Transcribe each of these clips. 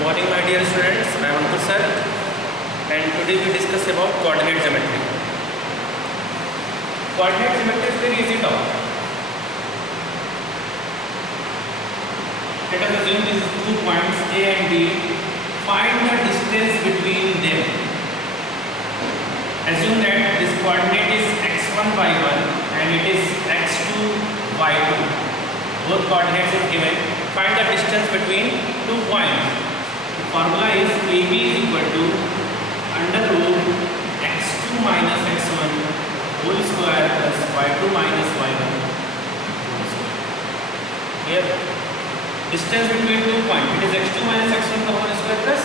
Morning, my dear students. I am Ankur sir, and today we discuss about coordinate geometry. Coordinate geometry is very easy topic. Let us assume these two points A and B. Find the distance between them. Assume that this coordinate is x1 y1 and it is x2 y2. Both coordinates is given. Find the distance between 2 points. The formula is AB is equal to under root x2 minus x1 whole square plus y2 minus y1 whole square. Here, distance between 2 points. It is x2 minus x1 का whole square plus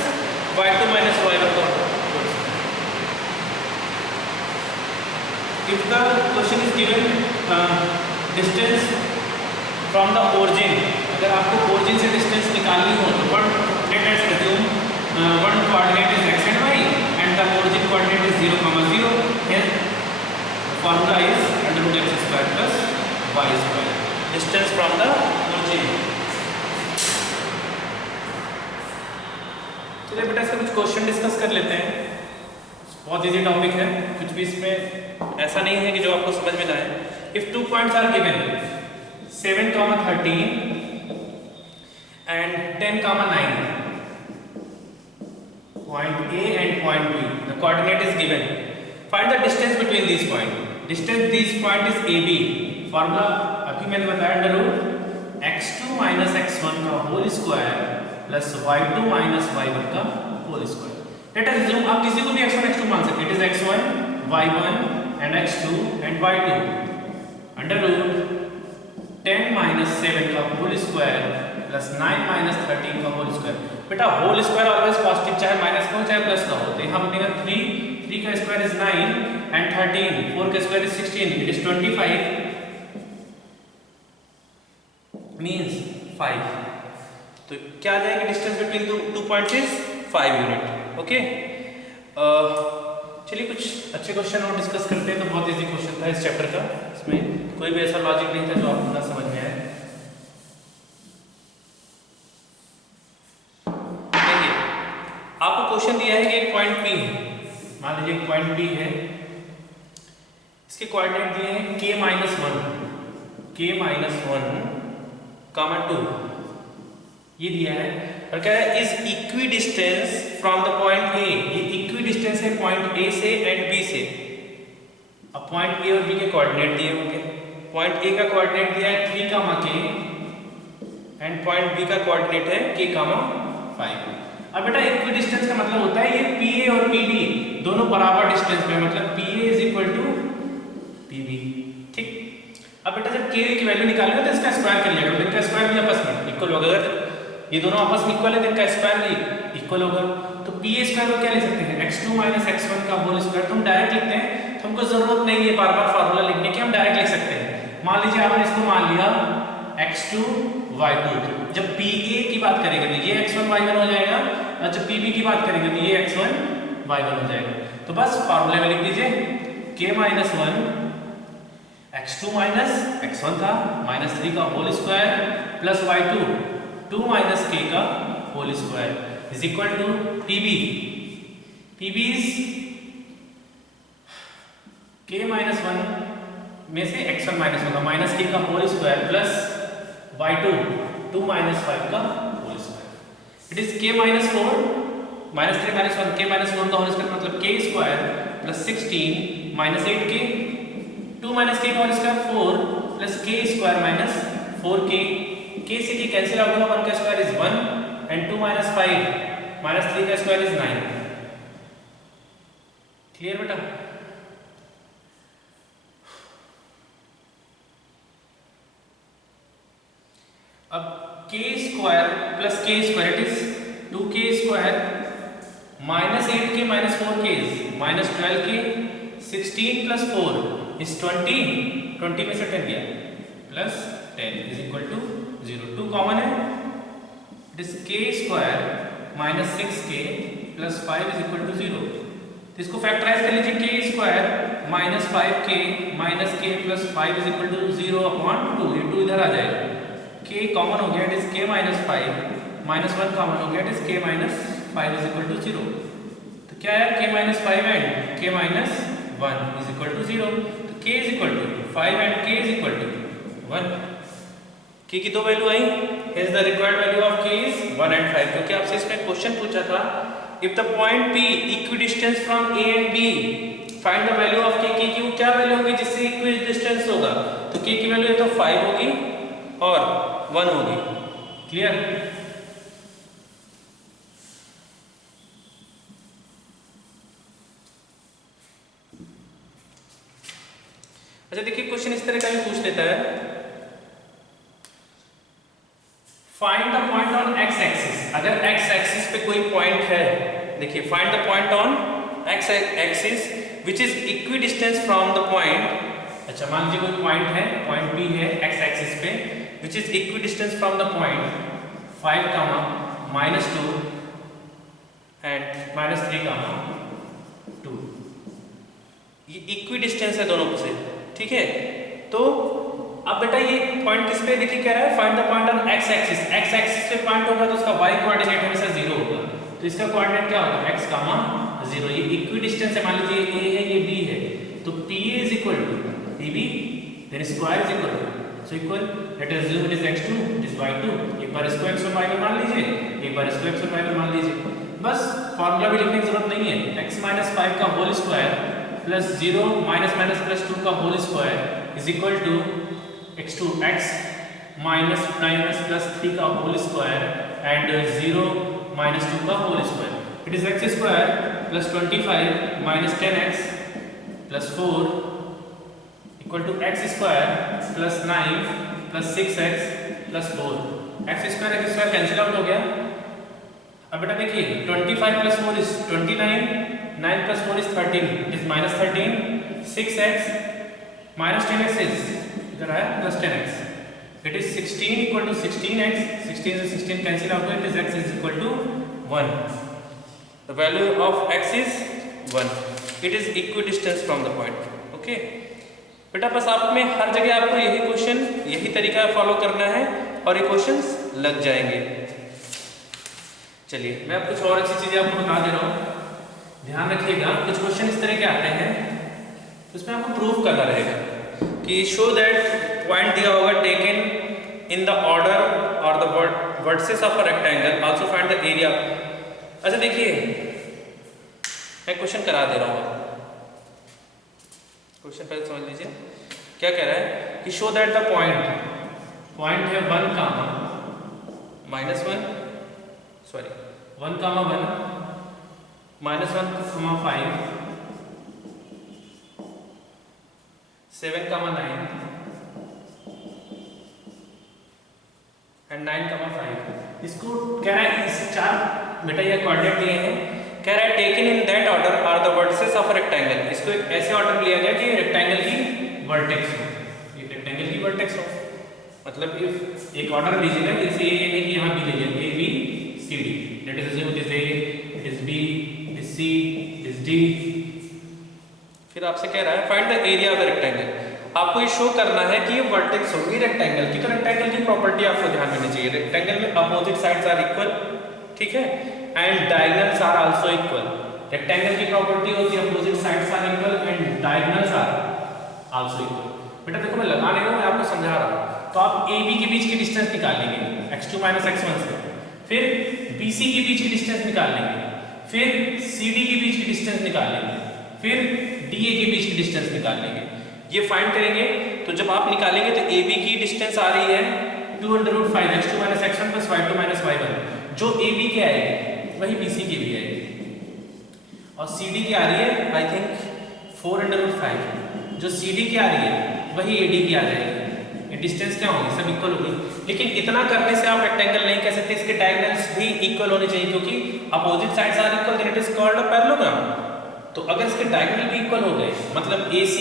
y2 minus y1 का whole square. If the question is given distance from the origin, अगर आपको origin से distance निकालनी हो तो let us assume one coordinate is x and y and the origin coordinate is 0, 0. Here the formula is under root x square plus y square. Distance from the origin. चलिए बेटा इसका कुछ question discuss कर लेते हैं. बहुत easy topic है, कुछ भी इसमें ऐसा नहीं है कि जो आपको समझ में ना आए. If 2 points are given 7, 13 and 10, 9. Point A and point B. The coordinate is given. Find the distance between these points. Distance these point is AB. Formula अभी मैंने बताया under root x2 minus x1 का whole square plus y2 minus y1 का whole square. Let us assume आप किसी को भी x1 x2 मान सकते हैं. It is x1, y1 and x2 and y2 under root 10 minus 7 का whole square plus 9 minus 13 का whole square. बेटा whole square always positive, चाहे माइनस का हो चाहे प्लस का हो. तो यहाँ बनेगा 3 का स्क्वायर is 9 and 13, 4 का square is 16, it is 25 means 5. तो क्या आ जाएगी distance between two points is 5 unit. Okay, चलिए कुछ अच्छे क्वेश्चन और डिस्कस करते हैं. तो बहुत इजी क्वेश्चन था इस चैप्टर का, इसमें कोई भी ऐसा लॉजिक नहीं था जो आपको ना समझ में आए. देखिए आपको क्वेश्चन दिया है कि एक पॉइंट P है. मान लीजिए एक पॉइंट P है, इसके कोऑर्डिनेट दिए हैं k -1 कामा 2 ये दिया है. और क्या है is equi distance from the point A. ये इक्वी डिस्टेंस है पॉइंट A से एंड B से. अब पॉइंट A और B के कोऑर्डिनेट दिए होंगे. पॉइंट A का कोऑर्डिनेट दिया है 3, k एंड पॉइंट B का कोऑर्डिनेट है k, 5. अब बेटा इक्वी डिस्टेंस का मतलब होता है ये PA और PB दोनों बराबर डिस्टेंस पे, मतलब PA is equal to PB. ठीक. अब बेटा जब k की वैल्यू निकालोगे तो इसका स्क्वायर कर लेगा. इनका स्क्वायर भी आपस में इक्वल होगा. अगर ये दोनों आपस में इक्वल है तो इनका स्क्वायर भी इक्वल होगा. तो PA स्क्वायर को क्या लिख सकते हैं x2 minus x1 का होल स्क्वायर. तो हम डायरेक्ट लिखते हैं, तो हमको जरूरत नहीं है बार बार फार्मूला लिखने की, हम डायरेक्ट लिख सकते हैं. मान लीजिए आपने इसको मान लिया x2 y2. जब PA की बात करेंगे तो ये x1 y1 हो जाएगा, और जब PB की बात करेंगे तो ये x1 y1 हो जाएगा. तो बस फार्मूले में लिख दीजिए k -1 x2 minus x1 था -3 का whole square plus y2 2 minus k का whole square is equal to PB. PB is k -1 में से x1 माइनस होगा माइनस k का whole square plus y2 2 minus 5 का whole square. It is k -4 -3 -1 k -4 का whole square मतलब k square plus 16 -8k 2 minus k का whole square 4 plus k square minus 4k. k से k cancel out होगा, 1 का square is 1 and 2 minus 5 minus 3 का square is 9. Clear बेटा? अब k square plus k square it is 2k square minus 8k minus 4k is minus 12k 16 प्लस 4 इज 20 में से 10 गया plus 10 is equal to 0. 2 common है, it is k square minus 6k plus 5 is equal to 0. तो इसको factorize कर लीजिए. k square minus 5k minus k plus 5 is equal to 0/2. ये 2 इधर आ जाएगा, k कॉमन हो गया, इट इज k -5 -1 कॉमन हो गया, it is k minus 5 is equal to 0। तो क्या है k minus 5 and k minus 1 is equal to 0। तो k is equal to 5 and k is equal to 1। k की दो वैल्यू आई, here the required value of k is 1 and 5। क्योंकि आपसे इसमें क्वेश्चन पूछा था if the point P equidistance from a and b find the value of k की क्या वैल्यू होगी जिससे इक्विडिस्टेंस होगा। तो k की वैल्यू तो 5 होगी और 1 होगी। क्लियर? अच्छा देखिए क्वेश्चन इस तरह का भी पूछ लेता है, find the point on x axis. अगर x एक्सिस पे कोई पॉइंट है, देखिए find the point on x axis which is equidistance from the point. अच्छा मान लीजिए कोई पॉइंट है, पॉइंट P है x एक्सिस पे which is equidistance from the point 5, -2 and -3, 2। ये इक्विडिस्टेंस है दोनों से, ठीक है। तो अब बेटा ये पॉइंट किस पे देखिए कह रहा है find the point on x axis. x axis पे पॉइंट होगा तो उसका y कोऑर्डिनेट हमेशा 0 होगा, तो इसका कोऑर्डिनेट क्या होगा x, 0। ये इक्विडिस्टेंस है, मान लीजिए a है ये b है, तो pa is equal to ab then square is equal to, so equal let us assume it is x2 it is y2। एक बार इसको x और y को मान लीजिए, एक बार इसको x और y को मान लीजिए, बस फार्मूला भी लिखने की जरूरत नहीं है। x - 5 का होल स्क्वायर प्लस 0 - -2 का whole square is equal to x2 x minus 3 का होल स्क्वायर एंड 0 - 2 का whole square. It is x square plus 25 minus 10x plus 4 equal to x square plus 9 plus 6x plus 4। x square cancel out हो गया। अब बेटा देखिए 25 plus 4 is 29, 9 plus 4 is 13, it is -13, 6x minus 10x is इधर आया plus 10x, it is 16 equal to 16x, 16 से 16 cancel out हो, it is x is equal to 1। The value of x is 1, it is equidistance from the point. Okay बेटा बस आप में हर जगह आपको यही क्वेश्चन, यही तरीका फॉलो करना है और ये क्वेश्चंस लग जाएंगे। चलिए मैं अब कुछ और अच्छी चीजें आपको बता दे रहा हूँ, ध्यान रखिएगा। कुछ क्वेश्चन इस तरह के आते हैं, उसमें आपको प्रूव करना रहेगा कि शो दैट पॉइंट दिया होगा टेकन इन द ऑर्डर और the vertices of a rectangle, also find the area. अच्छा देखिए मैं क्वेश्चन करा दे रहा हूँ, क्वेश्चन पहले समझ लीजिए क्या कह रहा है कि शो दैट द पॉइंट है 1, -1 -1, 1, -1, -1, 5, 7, 9 एंड 9, 5। इसको कह रहा है इस 4 बेटा ये कोऑर्डिनेट दिए हैं, कह रहा है taken in that order are the vertices of a rectangle. इसको एक ऐसे ऑर्डर लिया गया कि रेक्टेंगल की वर्टेक्स हो, ये रेक्टेंगल की वर्टेक्स हो, मतलब इफ एक ऑर्डर लीजिएगा जैसे ये नहीं कि यहाँ भी लीजिए a b c d, late us assume it is a, it is b, it is c, it is d। फिर आपसे कह रहा है find the area of the rectangle. आपको ये शो करना है कि ये वर्टेक्स होगी रेक्टेंगल की। तो रेक्टेंगल की प्रॉपर्टी आपको ध्यान में चाहिए, रेक्टेंगल में अपोजिट साइड्स आर इक्वल, ठीक है, and diagonals are also equal. Rectangle की प्रॉपर्टी होती है opposite sides are equal and diagonals are also equal. बेटा देखो मैं लगा नहीं रहा हूं, मैं आपको समझा रहा हूं। तो आप ए बी के बीच की डिस्टेंस निकाल लेंगे x2 - x1 से, फिर BC के बीच की डिस्टेंस निकाल लेंगे, फिर CD के बीच की डिस्टेंस निकाल लेंगे, फिर DA के बीच की डिस्टेंस निकाल लेंगे। ये फाइंड करेंगे तो जब आप निकालेंगे तो AB की डिस्टेंस आ रही है 2√5 x2 - x1 + y2 - y1, जो AB की आएगी वही BC की भी आएगी, और CD की आ रही है आई थिंक 4√5, जो CD की आ रही है वही AD की आ जाएगी। ये डिस्टेंस क्या होगी, सब इक्वल होगी। लेकिन इतना करने से आप रेक्टेंगल नहीं कह सकते, इसके डायगोनल्स भी इक्वल होने चाहिए, क्योंकि opposite sides are equal then it is called a parallelogram. तो अगर इसके डायगोनल भी इक्वल हो गए, मतलब AC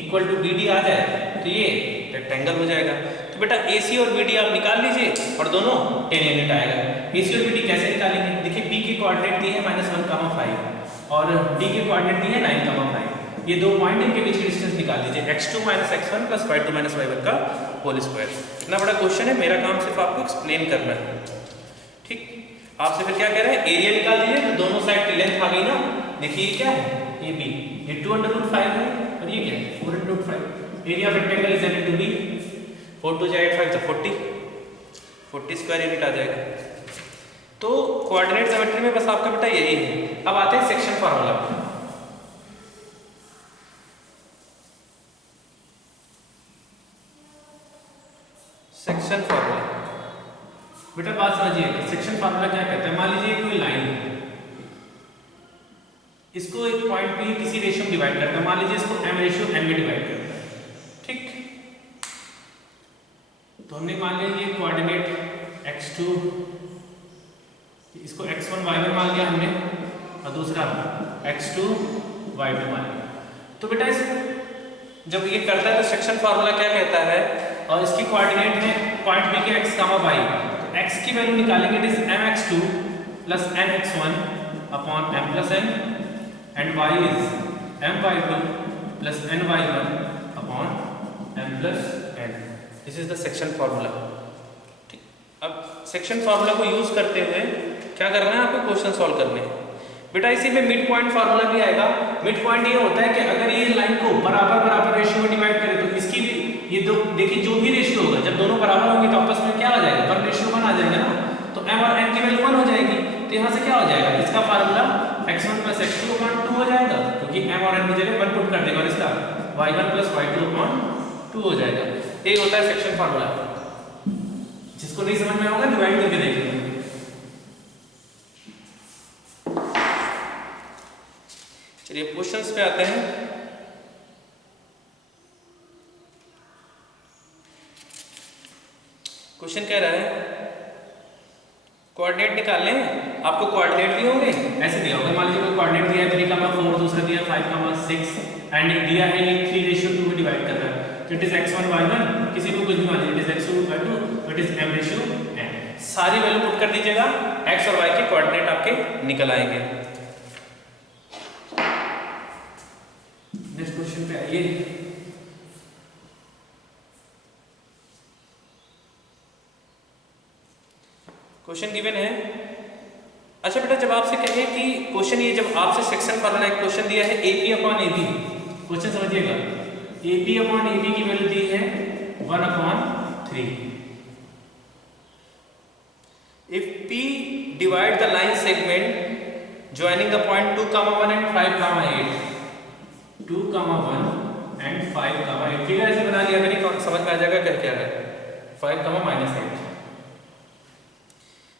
इक्वल टू BD आ जाए, तो ये रेक्टेंगल हो जाएगा। तो बेटा AC और BD आप निकाल लीजिए और दोनों टेन यूनिट आएगा। AC और BD कैसे निकालेंगे, देखिए B के कोऑर्डिनेट दिए हैं -1, 5 और D के कोऑर्डिनेट दिए हैं 9, 5। ये दो पॉइंट इनके बीच की डिस्टेंस निकाल लीजिए, x2 - x1 + y2 - y1 का होल स्क्वायर। इतना बड़ा क्वेश्चन है, मेरा काम सिर्फ आपको एक्सप्लेन करना है। ठीक, आपसे फिर क्या कह रहे हैं, एरिया निकाल दीजिए, तो दोनों साइड की लेंथ आ गई ना। देखिए ये क्या है, ए बी, ये 2/5 है और ये क्या है 4/5। Area of rectangle is N to B, 4 2 8 5 40, 40 square unit आ जाएगा। तो कोऑर्डिनेट ज्योमेट्री में बस आपका बेटा यही है। अब आते हैं सेक्शन फार्मूला पे। सेक्शन फार्मूला बेटा बात समझिएगा, सेक्शन फार्मूला क्या कहता है। मान लीजिए कोई लाइन है, इसको एक पॉइंट पे किसी रेशियो में डिवाइड करता है, मान लीजिए इसको m रेशियो n में डिवाइड करता है, ठीक। तो हमने मान लिया ये कोऑर्डिनेट x2, इसको x1 y1 मान लिया हमने, और दूसरा x2 y2 मान लिया। तो बेटा इस जब ये करता है तो सेक्शन फार्मूला क्या कहता है, और इसकी कोऑर्डिनेट है पॉइंट p के x, y, तो x की वैल्यू निकालेंगे, it is mx2 plus nx1 upon m plus n, and y is my2 plus ny1 upon m plus n। This is the section formula, ठीक। अब section formula को use करते हुए क्या करना है, आपको क्वेश्चन सॉल्व करने हैं बेटा। इसी में मिड पॉइंट फार्मूला भी आएगा। मिड पॉइंट ये होता है कि अगर ये लाइन को बराबर बराबर रेशियो में डिवाइड करें तो इसकी भी ये दो, देखिए जो भी रेशियो होगा, जब दोनों बराबर होंगे तो आपस में क्या आ जाएगा, 1:1 आ जाएगा ना। तो m और n की वैल्यू 1 हो जाएगी, तो यहाँ से क्या हो जाएगा, इसका formula x1 plus x2 upon 2 हो जाएगा, क्योंकि m और n की जगह 1 पुट कर देगा, और इसका y1 प्लस y2 अपॉन 2 हो जाएगा। ये होता है सेक्शन फार्मूला। जिसको नहीं समझ में होगा डिवाइड करके देख लेंगे। चलिए क्वेश्चंस पे आते हैं। क्वेश्चन कह रहा है कोऑर्डिनेट निकालने हैं, आपको कोऑर्डिनेट दिए होंगे, ऐसे दिया होगा, मान लीजिए कोई कोऑर्डिनेट दिया है 3,4, दूसरा दिया 5,6 एंड दिया है ये 3:2 में डिवाइड कर रहा है, तो इट इज x1 y1, किसी को कुछ भी मान लीजिए, it is x2 y2, it is m/n। सारी वैल्यू पुट कर दीजिएगा, x और y के कोऑर्डिनेट आपके निकल आएंगे। नेक्स्ट क्वेश्चन पे आइए। क्वेश्चन गिवन है। अच्छा बेटा जब आपसे कहे कि क्वेश्चन, ये जब आपसे सेक्शन फार्मूला एक क्वेश्चन दिया है AP अपॉन AB, क्वेश्चन समझिएगा, AP अपॉन AB की वैल्यू दी है 1/3। If P divide the line segment joining the point 2,1 and 5,8, 2,1 and 5,8, figure ऐसे बना लिया करिए, समझ में आ जाएगा कर क्या है, 5,-8,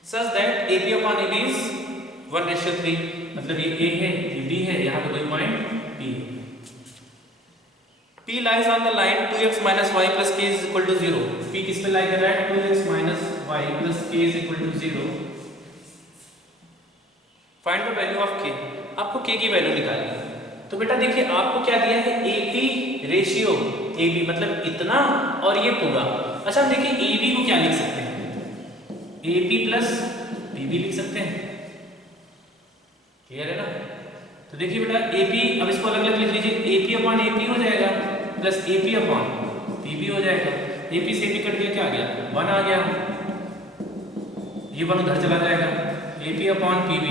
such that AP upon AB is 1:3, मतलब ये A है, ये B है, यहाँ पे कोई पॉइंट P है। P lies on the line 2x minus y plus k is equal to 0। P किस पे लाई कर रहा है, 2x minus y plus k is equal to 0। Find the value of k, आपको k की वैल्यू निकालनी है। तो बेटा देखिए आपको क्या दिया है, AP रेशियो AB मतलब इतना और ये पूरा। अच्छा हम देखिए AB को क्या लिख सकते हैं, AP प्लस BB लिख सकते हैं, क्लियर है ना। तो देखिए बेटा AP, अब इसको अलग अलग लिख लीजिए, AP अपॉन AP हो जाएगा प्लस AP अपॉन PB हो जाएगा। AP से AP कट गया, क्या आ गया, 1 आ गया, ये 1 उधर चला जाएगा, AP अपॉन PB,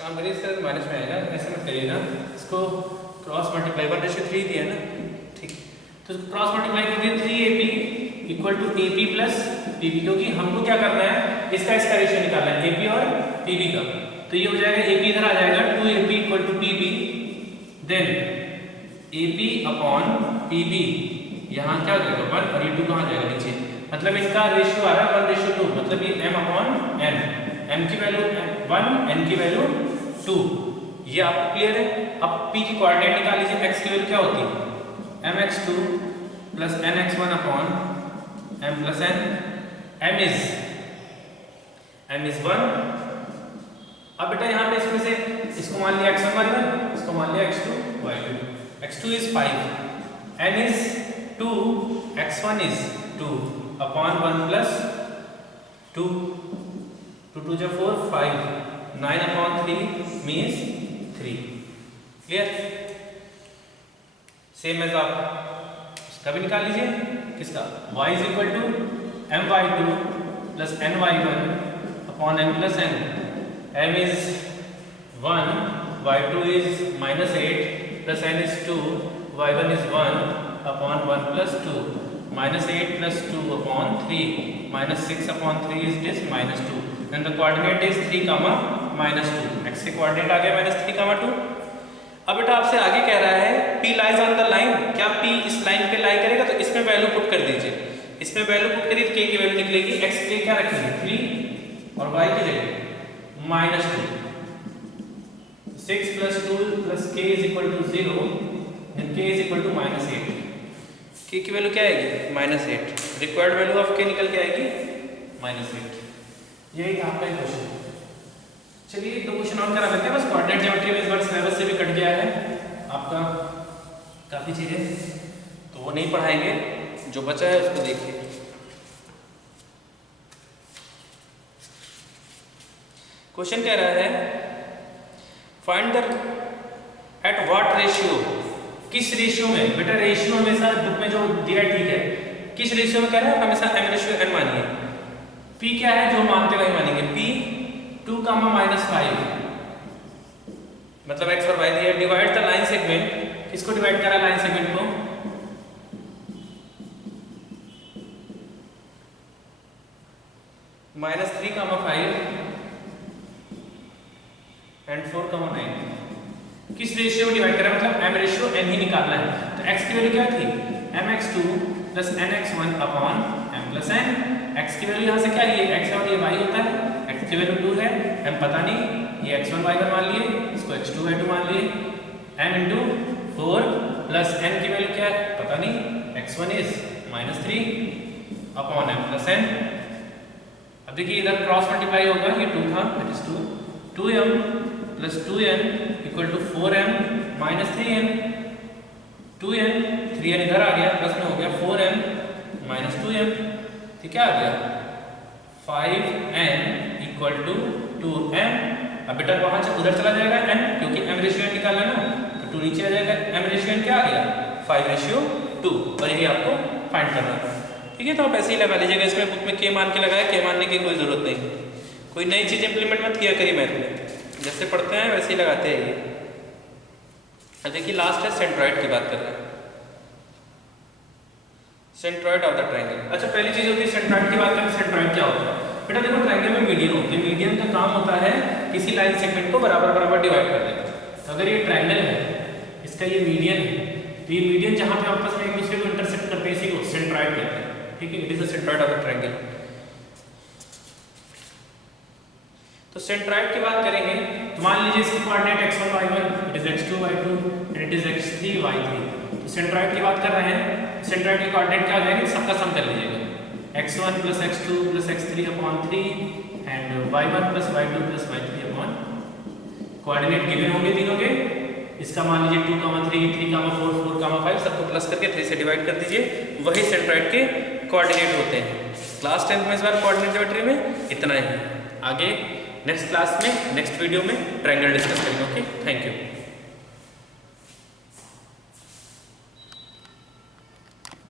काम करिए सर माइनस में आएगा, ऐसे मत करिएगा, इसको क्रॉस मल्टीप्लाई 1:3 दिया है ना, ठीक। तो क्रॉस मल्टीप्लाई कर दिया, 3AP equal to AP plus PB, क्योंकि हमको क्या करना है, इसका रेशियो निकालना है AP और PB का। तो ये हो जाएगा AP इधर आ जाएगा, 2AP equal to PB, then AP upon PB, यहाँ क्या हो जाएगा 1 और ये 2 कहाँ जाएगा नीचे, मतलब इनका रेशियो आ रहा है 1:2, मतलब ये m अपॉन n, m की वैल्यू 1, n की वैल्यू 2, ये आपको क्लियर है। अब P की कोऑर्डिनेट निकाल लीजिए, x की वैल्यू क्या होती है, mx2 plus nx1 upon m plus n, m is 1। अब बेटा यहाँ पे इसमें से इसको मान लिया x1 y1, इसको मान लिया x2 y2, x2 is 5, n is 2, x1 is 2 upon 1 plus 2, 2 2 जा 4, 5, 9 upon 3 means 3, clear. Same as आप इसका भी निकाल लीजिए, किसका y is equal to my2 plus ny1 upon m plus n। m is 1, y2 is -8 plus n is 2, y1 is 1 upon 1 plus 2, -8 plus 2 upon 3, -6 upon 3 is this -2 and the coordinate is 3, -2। x के coordinate आ गया -3, 2। अब बेटा आपसे आगे कह रहा है P lies on the line, क्या P इस लाइन पे लाई करेगा? तो इसमें वैल्यू पुट कर दीजिए। इसमें वैल्यू पुट करिए तो K की वैल्यू निकलेगी, x के क्या रखेंगे 3 और y की जगह -2। 6 plus 2 plus k is equal to 0 and k is equal to -8। k की वैल्यू क्या आएगी -8, रिक्वायर्ड वैल्यू ऑफ k निकल के आएगी -8। यही था आपका क्वेश्चन। चलिए 2 क्वेश्चन और करा लेते हैं, बस कोऑर्डिनेट ज्योमेट्री में इस बार सिलेबस से भी कट गया है आपका काफी चीजें, तो वो नहीं पढ़ाएंगे, जो बचा है उसको देखिए। क्वेश्चन कह रहा है find the at what ratio, किस रेशियो में? बेटा रेशियो हमेशा बुक में जो दिया है ठीक है, किस रेशियो में कह रहा है? हमेशा m रेशियो n मानिए। p क्या है जो मानते वही मानेंगे, p 2, -5 मतलब x और y दिया। डिवाइड द लाइन सेगमेंट, किसको डिवाइड करा लाइन सेगमेंट को? -3, 5 एंड 4, 9 किस रेशियो में डिवाइड करा? मतलब m रेशियो n ही निकालना है। तो x की वैल्यू क्या थी mx2 plus nx1 upon m plus n। x की वैल्यू यहाँ से क्या है, x और ये y होता है, x की वैल्यू 2 है, m पता नहीं, ये x1 y1 मान लिए, इसको x2 y2 मान लिए, m इंटू 4 प्लस n की वैल्यू क्या है पता नहीं, x1 is -3 upon m plus n। अब देखिए इधर क्रॉस मल्टीप्लाई होगा, ये 2 था that is 2, 2m plus 2n equal to 4m minus 3n, 2n 3n इधर आ गया, प्लस में हो गया 4m माइनस 2m, ठीक है आ गया 5n इक्वल टू 2m। अब बेटा वहां से उधर चला जाएगा n, क्योंकि m रेशियो n निकालना ना, तो 2 नीचे आ जाएगा, m रेशियो n क्या आ गया 5:2, और यही आपको फाइंड करना है। ठीक है, तो आप ऐसे ही लगा लीजिएगा, इसमें बुक में k मान के लगाया, k मानने की कोई जरूरत नहीं, कोई नई चीज इंप्लीमेंट मत किया करिए मैथ में, जैसे पढ़ते हैं वैसे ही लगाते हैं ये। अब देखिए लास्ट है सेंट्रॉइड की बात कर रहे हैं, सेंट्रॉइड ऑफ द ट्रायंगल। अच्छा पहली चीज होती है सेंट्रॉइड की बात करें, सेंट्रॉइड क्या होता है बेटा? देखो ट्रायंगल में मीडियन होती है, मीडियन का काम होता है किसी लाइन सेगमेंट को बराबर बराबर डिवाइड कर देना। तो अगर ये ट्रायंगल है, इसका ये मीडियन है, तो ये मीडियन जहां पे आपस में एक दूसरे को इंटरसेक्ट करते हैं इसी को सेंट्रॉइड कहते हैं। ठीक है, it is the centroid of the triangle. तो सेंट्रॉइड की बात करेंगे, तो मान लीजिए इसकी coordinate x1 y1, it is x2 y2 and it is x3 y3। तो सेंट्रॉइड की बात कर रहे हैं, सेंट्रॉइड की कोऑर्डिनेट क्या हो जाएगी, सबका सम कर लीजिएगा, x1 plus x2 plus x3 upon 3 and y1 plus y2 plus y3 upon, coordinate given होंगे तीनों के, इसका मान लीजिए 2, 3, 3, 4, 4, 5 सबको प्लस करके 3 से डिवाइड कर दीजिए, वही सेंट्रॉइड के कोऑर्डिनेट होते हैं। क्लास 10 में इस बार कोऑर्डिनेट ज्योमेट्री में इतना ही, आगे नेक्स्ट क्लास में नेक्स्ट वीडियो में ट्रायंगल डिस्कस करेंगे। Okay, thank you.